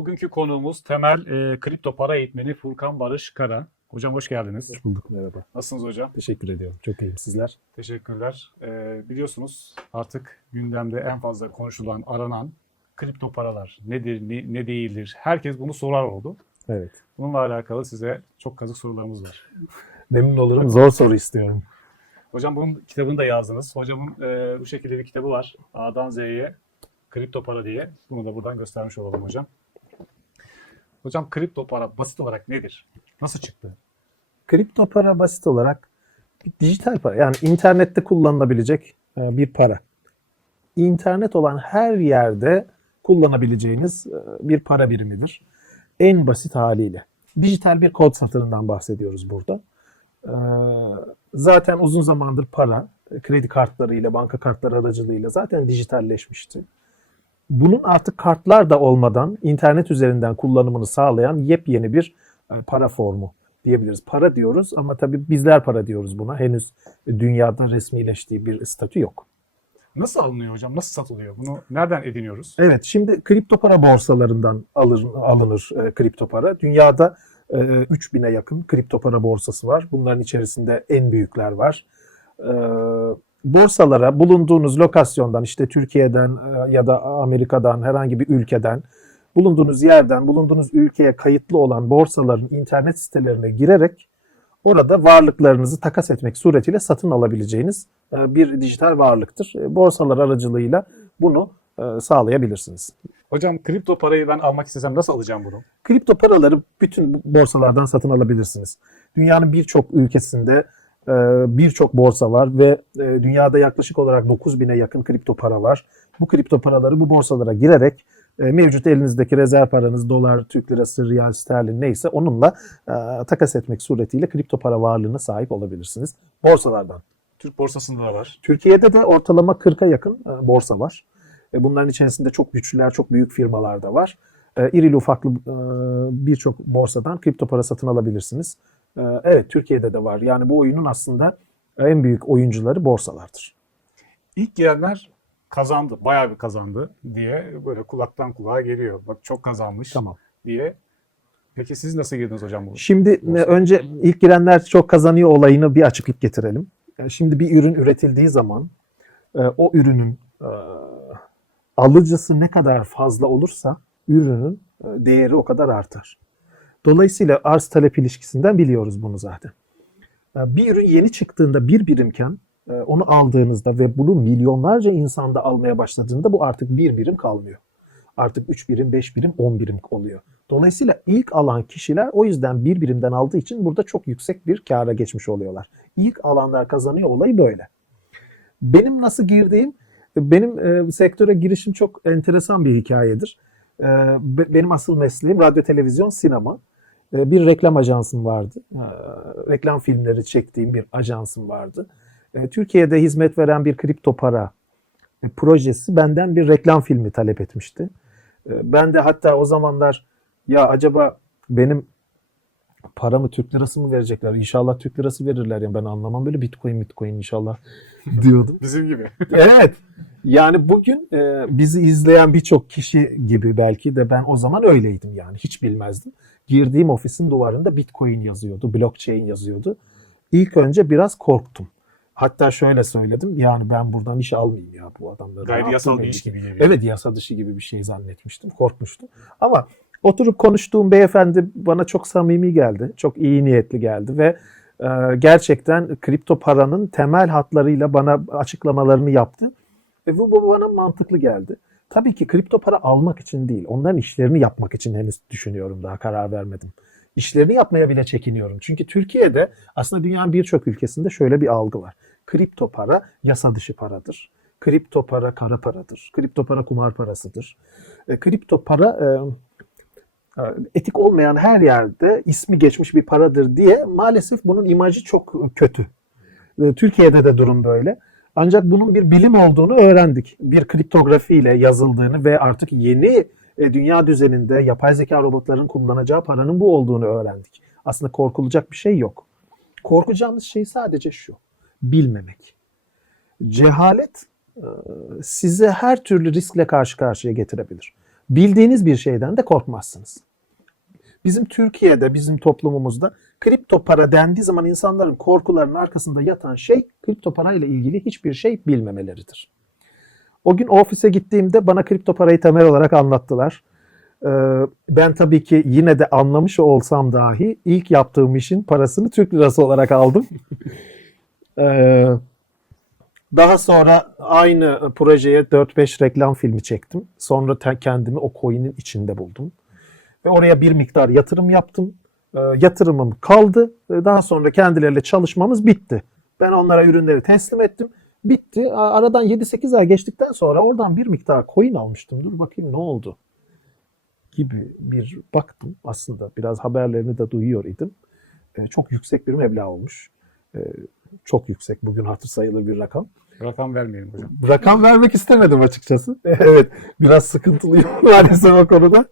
bugünkü konuğumuz temel e, kripto para eğitmeni Furkan Barış Kara. Hocam hoş geldiniz. Hoş bulduk merhaba. Nasılsınız hocam? Teşekkür ediyorum. Çok iyiyim. Sizler? Teşekkürler. E, biliyorsunuz artık gündemde en fazla konuşulan, aranan kripto paralar nedir, ne, ne değildir? Herkes bunu sorar oldu. Evet. Bununla alakalı size çok kazık sorularımız var. Memnun olurum. Zor soru istiyorum. Hocam bunun kitabını da yazdınız. Hocamın e, bu şekilde bir kitabı var. A'dan Z'ye kripto para diye. Bunu da buradan göstermiş olalım hocam. Hocam kripto para basit olarak nedir? Nasıl çıktı? Kripto para basit olarak bir dijital para. Yani internette kullanılabilecek e, bir para. İnternet olan her yerde kullanabileceğiniz e, bir para birimidir. En basit haliyle. Dijital bir kod satırından bahsediyoruz burada. E, Zaten uzun zamandır para kredi kartlarıyla, banka kartları aracılığıyla zaten dijitalleşmişti. Bunun artık kartlar da olmadan internet üzerinden kullanımını sağlayan yepyeni bir e, para formu diyebiliriz. Para diyoruz ama tabii bizler para diyoruz buna. Henüz dünyada resmileştiği bir statü yok. Nasıl alınıyor hocam? Nasıl satılıyor? Bunu nereden ediniyoruz? Evet, şimdi kripto para borsalarından alır, alınır e, kripto para. Dünyada e, 3000'e yakın kripto para borsası var. Bunların içerisinde en büyükler var. E, borsalara bulunduğunuz lokasyondan işte Türkiye'den e, ya da Amerika'dan herhangi bir ülkeden bulunduğunuz yerden bulunduğunuz ülkeye kayıtlı olan borsaların internet sitelerine girerek orada varlıklarınızı takas etmek suretiyle satın alabileceğiniz e, bir dijital varlıktır. E, Borsalar aracılığıyla bunu sağlayabilirsiniz. Hocam kripto parayı ben almak istesem nasıl alacağım bunu? Kripto paraları bütün borsalardan satın alabilirsiniz. Dünyanın birçok ülkesinde birçok borsa var ve e, dünyada yaklaşık olarak 9000'e yakın kripto para var. Bu kripto paraları bu borsalara girerek e, mevcut elinizdeki rezerv paranız dolar, Türk lirası, riyal, sterlin neyse onunla e, takas etmek suretiyle kripto para varlığına sahip olabilirsiniz borsalardan. Türk borsasında da var. Türkiye'de de ortalama 40'a yakın borsa var. Bunların içerisinde çok güçlüler, çok büyük firmalar da var. İrili ufaklı birçok borsadan kripto para satın alabilirsiniz. E, Evet, Türkiye'de de var. Yani bu oyunun aslında en büyük oyuncuları borsalardır. İlk girenler kazandı, bayağı bir kazandı diye böyle kulaktan kulağa geliyor. Bak çok kazanmış Tamam. diye. Peki siz nasıl girdiniz hocam bu? Şimdi e, Borsa. önce ilk girenler çok kazanıyor olayını bir açıklık getirelim. Yani Şimdi bir ürün üretildiği zaman e, o ürünün e, alıcısı ne kadar fazla olursa ürünün e, değeri o kadar artar. Dolayısıyla arz talep ilişkisinden biliyoruz bunu zaten. E, Bir ürün yeni çıktığında bir birimken e, onu aldığınızda ve bunu milyonlarca insanda almaya başladığında bu artık bir birim kalmıyor. Artık 3 birim, 5 birim, 10 birim oluyor. Dolayısıyla ilk alan kişiler o yüzden bir birimden aldığı için burada çok yüksek bir kâra geçmiş oluyorlar. İlk alanlar kazanıyor olayı böyle. Benim nasıl girdiğim, benim e, sektöre girişim çok enteresan bir hikayedir. E, be- benim asıl mesleğim radyo, televizyon, sinema. E, bir reklam ajansım vardı. E, reklam filmleri çektiğim bir ajansım vardı. E, Türkiye'de hizmet veren bir kripto para e, projesi benden bir reklam filmi talep etmişti. Ben de hatta o zamanlar ya acaba benim paramı Türk lirası mı verecekler? İnşallah Türk lirası verirler yani ben anlamam böyle bitcoin bitcoin inşallah diyordum. Bizim gibi. evet. Yani bugün e, bizi izleyen birçok kişi gibi belki de ben o zaman öyleydim yani hiç bilmezdim. Girdiğim ofisin duvarında bitcoin yazıyordu, blockchain yazıyordu. İlk önce biraz korktum. Hatta şöyle söyledim yani ben buradan iş almayayım ya bu adamları. Gayri yasal bir iş gibi geliyor. Evet yasa dışı gibi bir şey zannetmiştim. Korkmuştum. Ama oturup konuştuğum beyefendi bana çok samimi geldi. Çok iyi niyetli geldi ve e, gerçekten kripto paranın temel hatlarıyla bana açıklamalarını yaptı. Ve bu, bu bana mantıklı geldi. Tabii ki kripto para almak için değil, onların işlerini yapmak için henüz düşünüyorum daha karar vermedim. İşlerini yapmaya bile çekiniyorum. Çünkü Türkiye'de aslında dünyanın birçok ülkesinde şöyle bir algı var. Kripto para yasa dışı paradır. Kripto para kara paradır. Kripto para kumar parasıdır. E, kripto para e, etik olmayan her yerde ismi geçmiş bir paradır diye maalesef bunun imajı çok kötü. E, Türkiye'de de durum böyle. Ancak bunun bir bilim olduğunu öğrendik. Bir kriptografiyle yazıldığını ve artık yeni e, dünya düzeninde yapay zeka robotların kullanacağı paranın bu olduğunu öğrendik. Aslında korkulacak bir şey yok. Korkacağımız şey sadece şu. Bilmemek. Cehalet e, sizi her türlü riskle karşı karşıya getirebilir. Bildiğiniz bir şeyden de korkmazsınız. Bizim Türkiye'de, bizim toplumumuzda kripto para dendiği zaman insanların korkularının arkasında yatan şey kripto para ile ilgili hiçbir şey bilmemeleridir. O gün ofise gittiğimde bana kripto parayı temel olarak anlattılar. Ee, Ben tabii ki yine de anlamış olsam dahi ilk yaptığım işin parasını Türk lirası olarak aldım. Daha sonra aynı projeye 4-5 reklam filmi çektim. Sonra kendimi o coin'in içinde buldum. Ve oraya bir miktar yatırım yaptım. Ee, Yatırımım kaldı. Ee, Daha sonra kendileriyle çalışmamız bitti. Ben onlara ürünleri teslim ettim. Bitti. Aradan 7-8 ay geçtikten sonra oradan bir miktar coin almıştım. Dur bakayım ne oldu? Gibi bir baktım. Aslında biraz haberlerini de duyuyor idim. Ee, Çok yüksek bir meblağ olmuş. Ee, Çok yüksek. Bugün hatır sayılır bir rakam. Rakam vermeyelim hocam. Rakam vermek istemedim açıkçası. evet, biraz sıkıntılıyım maalesef o konuda.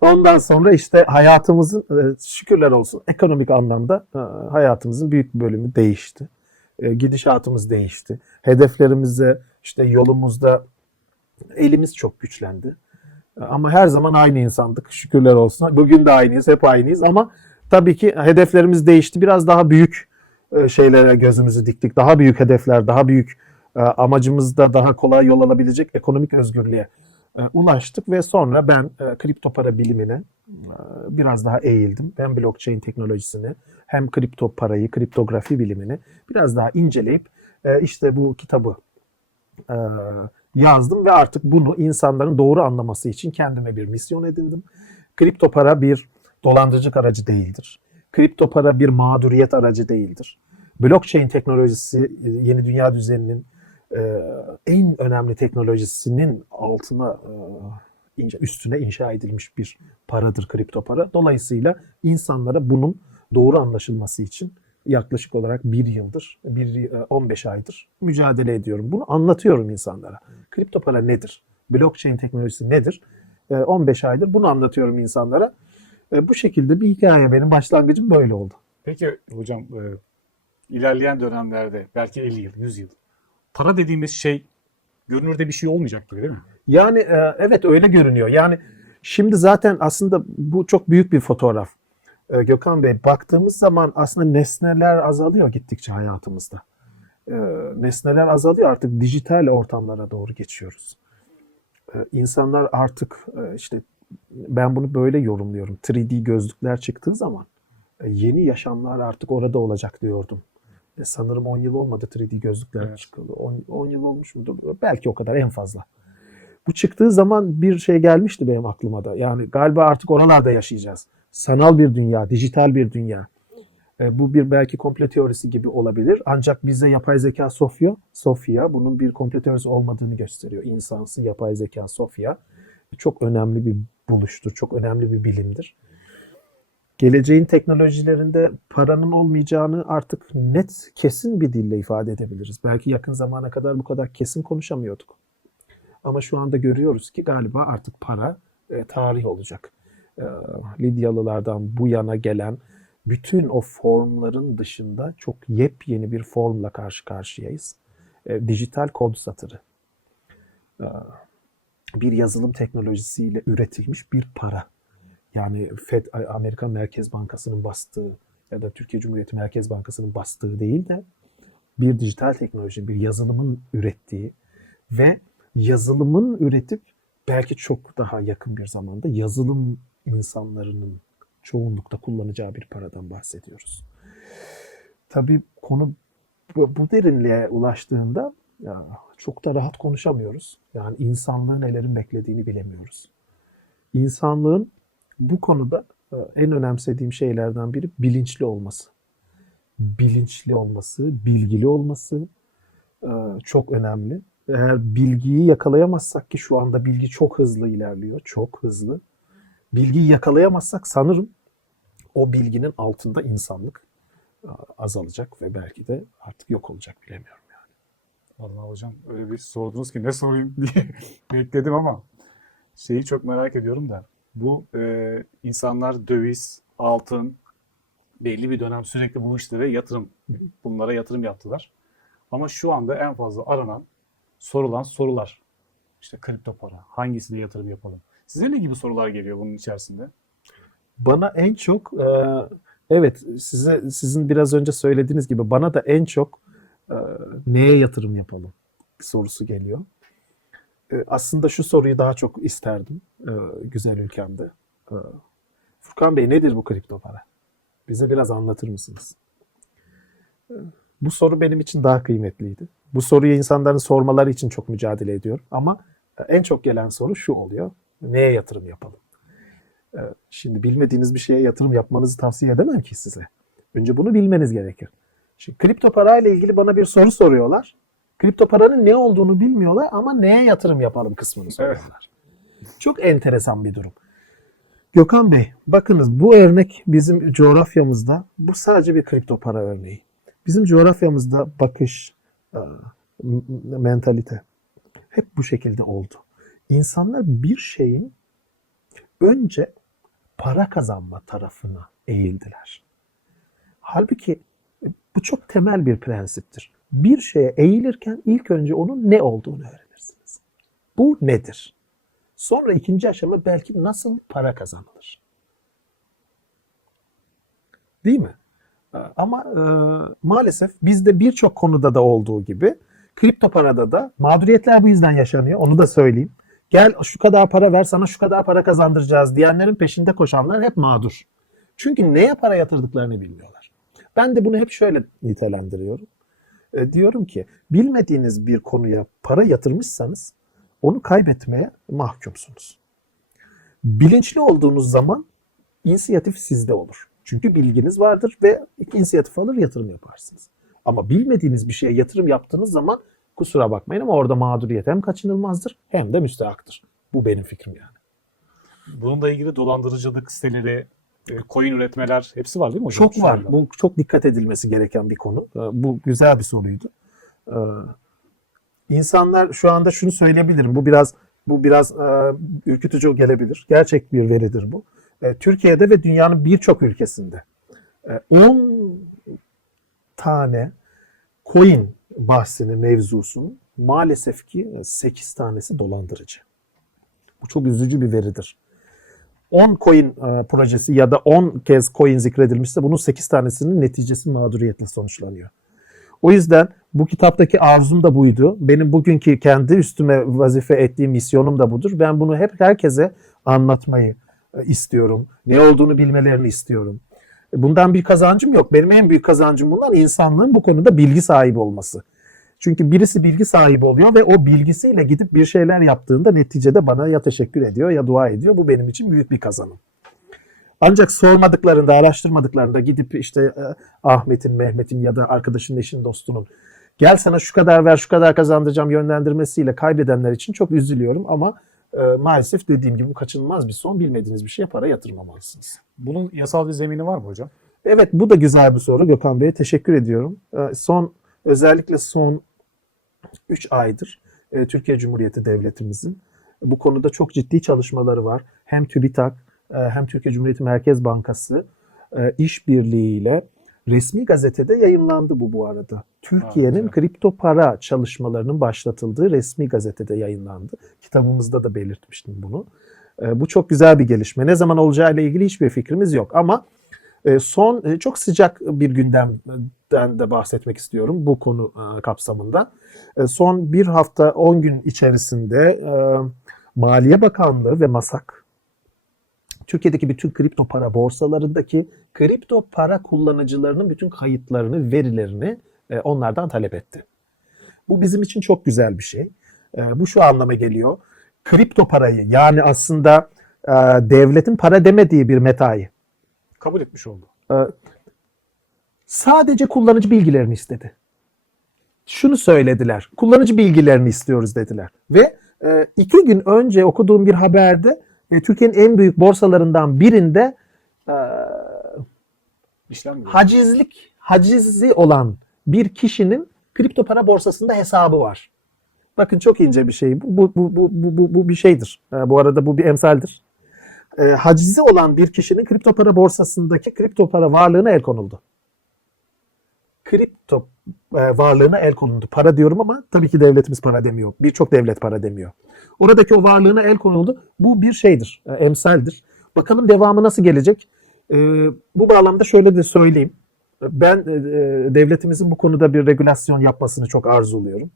Ondan sonra işte hayatımızın e, şükürler olsun ekonomik anlamda e, hayatımızın büyük bir bölümü değişti. E, Gidişatımız değişti. Hedeflerimize işte yolumuzda elimiz çok güçlendi. Ama her zaman aynı insandık şükürler olsun. Bugün de aynıyız, hep aynıyız ama tabii ki hedeflerimiz değişti. Biraz daha büyük şeylere gözümüzü diktik. Daha büyük hedefler, daha büyük e, amacımızda daha kolay yol alabilecek ekonomik özgürlüğe e, ulaştık ve sonra ben e, kripto para bilimine e, biraz daha eğildim. Hem blockchain teknolojisini hem kripto parayı, kriptografi bilimini biraz daha inceleyip e, işte bu kitabı e, yazdım ve artık bunu insanların doğru anlaması için kendime bir misyon edindim. Kripto para bir dolandırıcılık aracı değildir. Kripto para bir mağduriyet aracı değildir. Blockchain teknolojisi e, yeni dünya düzeninin e, en önemli teknolojisinin altına e, üstüne inşa edilmiş bir paradır kripto para. Dolayısıyla insanlara bunun doğru anlaşılması için yaklaşık olarak bir yıldır, bir e, 15 aydır mücadele ediyorum. Bunu anlatıyorum insanlara. Kripto para nedir? Blockchain teknolojisi nedir? E, 15 aydır bunu anlatıyorum insanlara. E, Bu şekilde bir hikaye benim başlangıcım böyle oldu. Peki hocam e, ilerleyen dönemlerde belki 50 yıl, 100 yıl para dediğimiz şey görünürde bir şey olmayacak gibi değil mi? Yani e, evet öyle görünüyor. Yani şimdi zaten aslında bu çok büyük bir fotoğraf. E, Gökhan Bey baktığımız zaman aslında nesneler azalıyor gittikçe hayatımızda. E, Nesneler azalıyor artık dijital ortamlara doğru geçiyoruz. E, İnsanlar artık e, işte ben bunu böyle yorumluyorum. 3D gözlükler çıktığı zaman e, yeni yaşamlar artık orada olacak diyordum. E, Sanırım 10 yıl olmadı 3D gözlükler Evet. çıkalı. 10, 10 yıl olmuş mudur? Belki o kadar en fazla. Bu çıktığı zaman bir şey gelmişti benim aklıma da. Yani galiba artık oralarda yaşayacağız. Sanal bir dünya, dijital bir dünya. E, bu bir belki komple teorisi gibi olabilir. Ancak bize yapay zeka Sofya, Sofya bunun bir komple teorisi olmadığını gösteriyor. İnsansı yapay zeka Sofya çok önemli bir buluştur, çok önemli bir bilimdir. Geleceğin teknolojilerinde paranın olmayacağını artık net, kesin bir dille ifade edebiliriz. Belki yakın zamana kadar bu kadar kesin konuşamıyorduk. Ama şu anda görüyoruz ki galiba artık para e, tarih olacak. E, Lidyalılardan bu yana gelen bütün o formların dışında çok yepyeni bir formla karşı karşıyayız. E, dijital kod satırı. E, bir yazılım teknolojisiyle üretilmiş bir para. Yani Fed, Amerikan Merkez Bankası'nın bastığı ya da Türkiye Cumhuriyeti Merkez Bankası'nın bastığı değil de bir dijital teknoloji, bir yazılımın ürettiği ve yazılımın üretip belki çok daha yakın bir zamanda yazılım insanlarının çoğunlukta kullanacağı bir paradan bahsediyoruz. Tabii konu bu, derinliğe ulaştığında ya, çok da rahat konuşamıyoruz. Yani insanlığın nelerin beklediğini bilemiyoruz. İnsanlığın bu konuda e, en önemsediğim şeylerden biri bilinçli olması. Bilinçli olması, bilgili olması e, çok önemli. Eğer bilgiyi yakalayamazsak ki şu anda bilgi çok hızlı ilerliyor, çok hızlı. Bilgiyi yakalayamazsak sanırım o bilginin altında insanlık e, azalacak ve belki de artık yok olacak bilemiyorum. Vallahi hocam öyle bir sordunuz ki ne sorayım diye bekledim ama şeyi çok merak ediyorum da bu e, insanlar döviz, altın belli bir dönem sürekli bu işlere yatırım, bunlara yatırım yaptılar. Ama şu anda en fazla aranan, sorulan sorular. İşte kripto para, hangisine yatırım yapalım? Size ne gibi sorular geliyor bunun içerisinde? Bana en çok e, evet size sizin biraz önce söylediğiniz gibi bana da en çok e, neye yatırım yapalım sorusu geliyor. E, aslında şu soruyu daha çok isterdim e, güzel ülkemde. Furkan Bey nedir bu kripto para? Bize biraz anlatır mısınız? Bu soru benim için daha kıymetliydi. Bu soruyu insanların sormaları için çok mücadele ediyorum. Ama e, en çok gelen soru şu oluyor. Neye yatırım yapalım? Şimdi bilmediğiniz bir şeye yatırım yapmanızı tavsiye edemem ki size. Önce bunu bilmeniz gerekir. Şimdi kripto parayla ilgili bana bir soru soruyorlar. Kripto paranın ne olduğunu bilmiyorlar ama neye yatırım yapalım kısmını soruyorlar. Çok enteresan bir durum. Gökhan Bey, bakınız bu örnek bizim coğrafyamızda bu sadece bir kripto para örneği. Bizim coğrafyamızda bakış, e, mentalite hep bu şekilde oldu. İnsanlar bir şeyin önce para kazanma tarafına eğildiler. Halbuki bu çok temel bir prensiptir. Bir şeye eğilirken ilk önce onun ne olduğunu öğrenirsiniz. Bu nedir? Sonra ikinci aşama belki nasıl para kazanılır. Değil mi? Ee, Ama e, maalesef bizde birçok konuda da olduğu gibi kripto parada da mağduriyetler bu yüzden yaşanıyor. Onu da söyleyeyim. Gel şu kadar para ver sana şu kadar para kazandıracağız diyenlerin peşinde koşanlar hep mağdur. Çünkü neye para yatırdıklarını bilmiyorlar. Ben de bunu hep şöyle nitelendiriyorum. E, diyorum ki bilmediğiniz bir konuya para yatırmışsanız onu kaybetmeye mahkumsunuz. Bilinçli olduğunuz zaman inisiyatif sizde olur. Çünkü bilginiz vardır ve inisiyatif alır yatırım yaparsınız. Ama bilmediğiniz bir şeye yatırım yaptığınız zaman kusura bakmayın ama orada mağduriyet hem kaçınılmazdır hem de müstehaktır. Bu benim fikrim yani. Bununla ilgili dolandırıcılık siteleri, coin üretmeler hepsi var değil mi hocam? Çok var. Bu çok dikkat edilmesi gereken bir konu. Ee, Bu güzel bir soruydu. Ee, İnsanlar şu anda şunu söyleyebilirim. Bu biraz bu biraz e, ürkütücü gelebilir. Gerçek bir veridir bu. E, Türkiye'de ve dünyanın birçok ülkesinde e, 10 tane coin bahsini, mevzusunun maalesef ki 8 tanesi dolandırıcı. Bu çok üzücü bir veridir. 10 coin e, projesi ya da 10 kez coin zikredilmişse bunun 8 tanesinin neticesi mağduriyetle sonuçlanıyor. O yüzden bu kitaptaki arzum da buydu. Benim bugünkü kendi üstüme vazife ettiğim misyonum da budur. Ben bunu hep herkese anlatmayı e, istiyorum. Ne olduğunu bilmelerini istiyorum. Bundan bir kazancım yok. Benim en büyük kazancım bundan insanlığın bu konuda bilgi sahibi olması. Çünkü birisi bilgi sahibi oluyor ve o bilgisiyle gidip bir şeyler yaptığında neticede bana ya teşekkür ediyor ya dua ediyor. Bu benim için büyük bir kazanım. Ancak sormadıklarında, araştırmadıklarında gidip işte e, Ahmet'in, Mehmet'in ya da arkadaşının, eşin, dostunun gel sana şu kadar ver, şu kadar kazandıracağım yönlendirmesiyle kaybedenler için çok üzülüyorum ama e, maalesef dediğim gibi bu kaçınılmaz bir son. Bilmediğiniz bir şeye para yatırmamalısınız. Bunun yasal bir zemini var mı hocam? Evet bu da güzel bir soru Gökhan Bey'e teşekkür ediyorum. Ee, Son özellikle son 3 aydır e, Türkiye Cumhuriyeti Devletimizin bu konuda çok ciddi çalışmaları var. Hem TÜBİTAK e, hem Türkiye Cumhuriyeti Merkez Bankası e, işbirliğiyle resmi gazetede yayınlandı bu bu arada. Türkiye'nin kripto para çalışmalarının başlatıldığı resmi gazetede yayınlandı. Kitabımızda da belirtmiştim bunu. E, Bu çok güzel bir gelişme. Ne zaman olacağıyla ilgili hiçbir fikrimiz yok ama son e, çok sıcak bir gündemden de bahsetmek istiyorum bu konu e, kapsamında. E, Son bir hafta 10 gün içerisinde e, Maliye Bakanlığı ve MASAK Türkiye'deki bütün kripto para borsalarındaki kripto para kullanıcılarının bütün kayıtlarını, verilerini e, onlardan talep etti. Bu bizim için çok güzel bir şey. E, Bu şu anlama geliyor. Kripto parayı yani aslında e, devletin para demediği bir metayı Kabul etmiş oldu. sadece kullanıcı bilgilerini istedi. Şunu söylediler. Kullanıcı bilgilerini istiyoruz dediler. Ve e, iki gün önce okuduğum bir haberde e, Türkiye'nin en büyük borsalarından birinde e, İşlem hacizlik, hacizi olan bir kişinin kripto para borsasında hesabı var. Bakın çok ince bir şey. Bu, bu, bu, bu, bu, bu, bu bir şeydir. E, bu arada bu bir emsaldir. E, hacizi olan bir kişinin kripto para borsasındaki kripto para varlığına el konuldu. Kripto e, varlığına el konuldu. Para diyorum ama tabii ki devletimiz para demiyor. Birçok devlet para demiyor. Oradaki o varlığına el konuldu. Bu bir şeydir, e, emsaldir. Bakalım devamı nasıl gelecek? E, bu bağlamda şöyle de söyleyeyim. Ben e, e, devletimizin bu konuda bir regülasyon yapmasını çok arzuluyorum.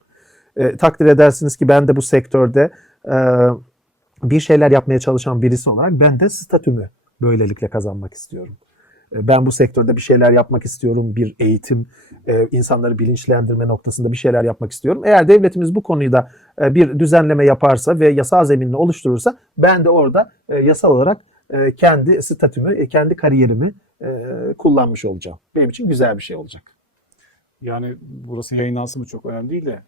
E, takdir edersiniz ki ben de bu sektörde e, bir şeyler yapmaya çalışan birisi olarak ben de statümü böylelikle kazanmak istiyorum. E, Ben bu sektörde bir şeyler yapmak istiyorum. Bir eğitim, e, insanları bilinçlendirme noktasında bir şeyler yapmak istiyorum. Eğer devletimiz bu konuda e, bir düzenleme yaparsa ve yasal zeminini oluşturursa ben de orada yasal olarak kendi statümü, kendi kariyerimi kullanmış olacağım. Benim için güzel bir şey olacak. Yani burası yayınlansın mı çok önemli değil de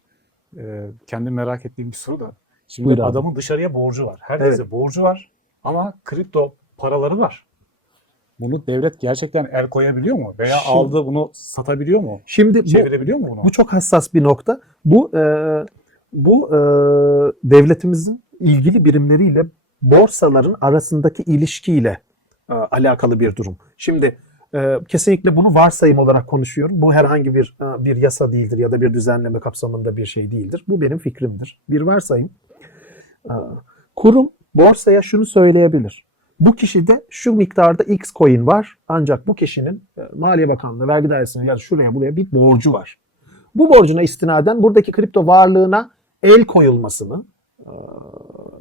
kendi merak ettiğim bir soru da. Şimdi Buyur abi. adamın dışarıya borcu var. Herkese borcu var ama kripto paraları var. Bunu devlet gerçekten el koyabiliyor mu? Veya Şimdi- aldı bunu satabiliyor mu? Şimdi bu, Çevirebiliyor mu bunu? Bu çok hassas bir nokta. Bu e, bu e, devletimizin ilgili birimleriyle borsaların arasındaki ilişkiyle e, alakalı bir durum. Şimdi e, kesinlikle bunu varsayım olarak konuşuyorum. Bu herhangi bir e, bir yasa değildir ya da bir düzenleme kapsamında bir şey değildir. Bu benim fikrimdir. Bir varsayım. Kurum borsaya şunu söyleyebilir. Bu kişide şu miktarda X coin var ancak bu kişinin e, Maliye Bakanlığı, vergi dairesine ya şuraya buraya bir borcu var. Bu borcuna istinaden buradaki kripto varlığına el koyulmasını e,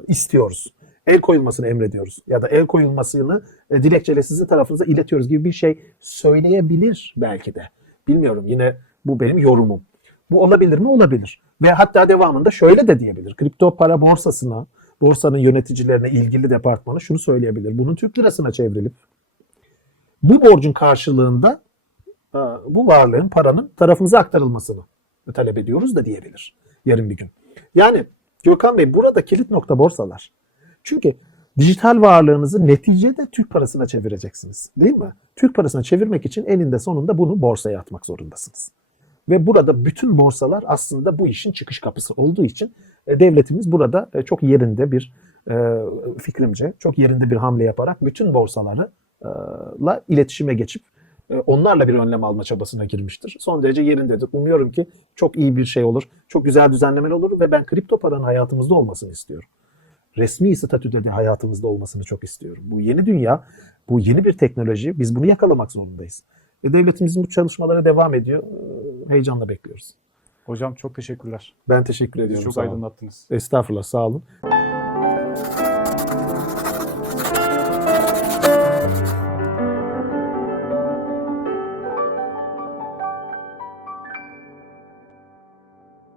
istiyoruz. El koyulmasını emrediyoruz. Ya da el koyulmasını e, dilekçeyle sizin tarafınıza iletiyoruz gibi bir şey söyleyebilir belki de. Bilmiyorum yine bu benim yorumum. Bu olabilir mi? Olabilir. Ve hatta devamında şöyle de diyebilir. Kripto para borsasına, borsanın yöneticilerine, ilgili departmanı şunu söyleyebilir. Bunun Türk lirasına çevrilip bu borcun karşılığında e, bu varlığın, paranın tarafımıza aktarılmasını talep ediyoruz da diyebilir yarın bir gün. Yani Gökhan Bey burada kilit nokta borsalar. Çünkü dijital varlığınızı neticede Türk parasına çevireceksiniz. Değil mi? Türk parasına çevirmek için eninde sonunda bunu borsaya atmak zorundasınız. Ve burada bütün borsalar aslında bu işin çıkış kapısı olduğu için e, devletimiz burada e, çok yerinde bir e, fikrimce çok yerinde bir hamle yaparak bütün borsaları e, la iletişime geçip onlarla bir önlem alma çabasına girmiştir. Son derece yerindedir. Umuyorum ki çok iyi bir şey olur. Çok güzel düzenlemeler olur ve ben kripto paranın hayatımızda olmasını istiyorum. Resmi statüde de hayatımızda olmasını çok istiyorum. Bu yeni dünya, bu yeni bir teknoloji. Biz bunu yakalamak zorundayız. Ve devletimizin bu çalışmalara devam ediyor. E, Heyecanla bekliyoruz. Hocam çok teşekkürler. Ben teşekkür ediyorum. çok aydınlattınız. Estağfurullah sağ olun.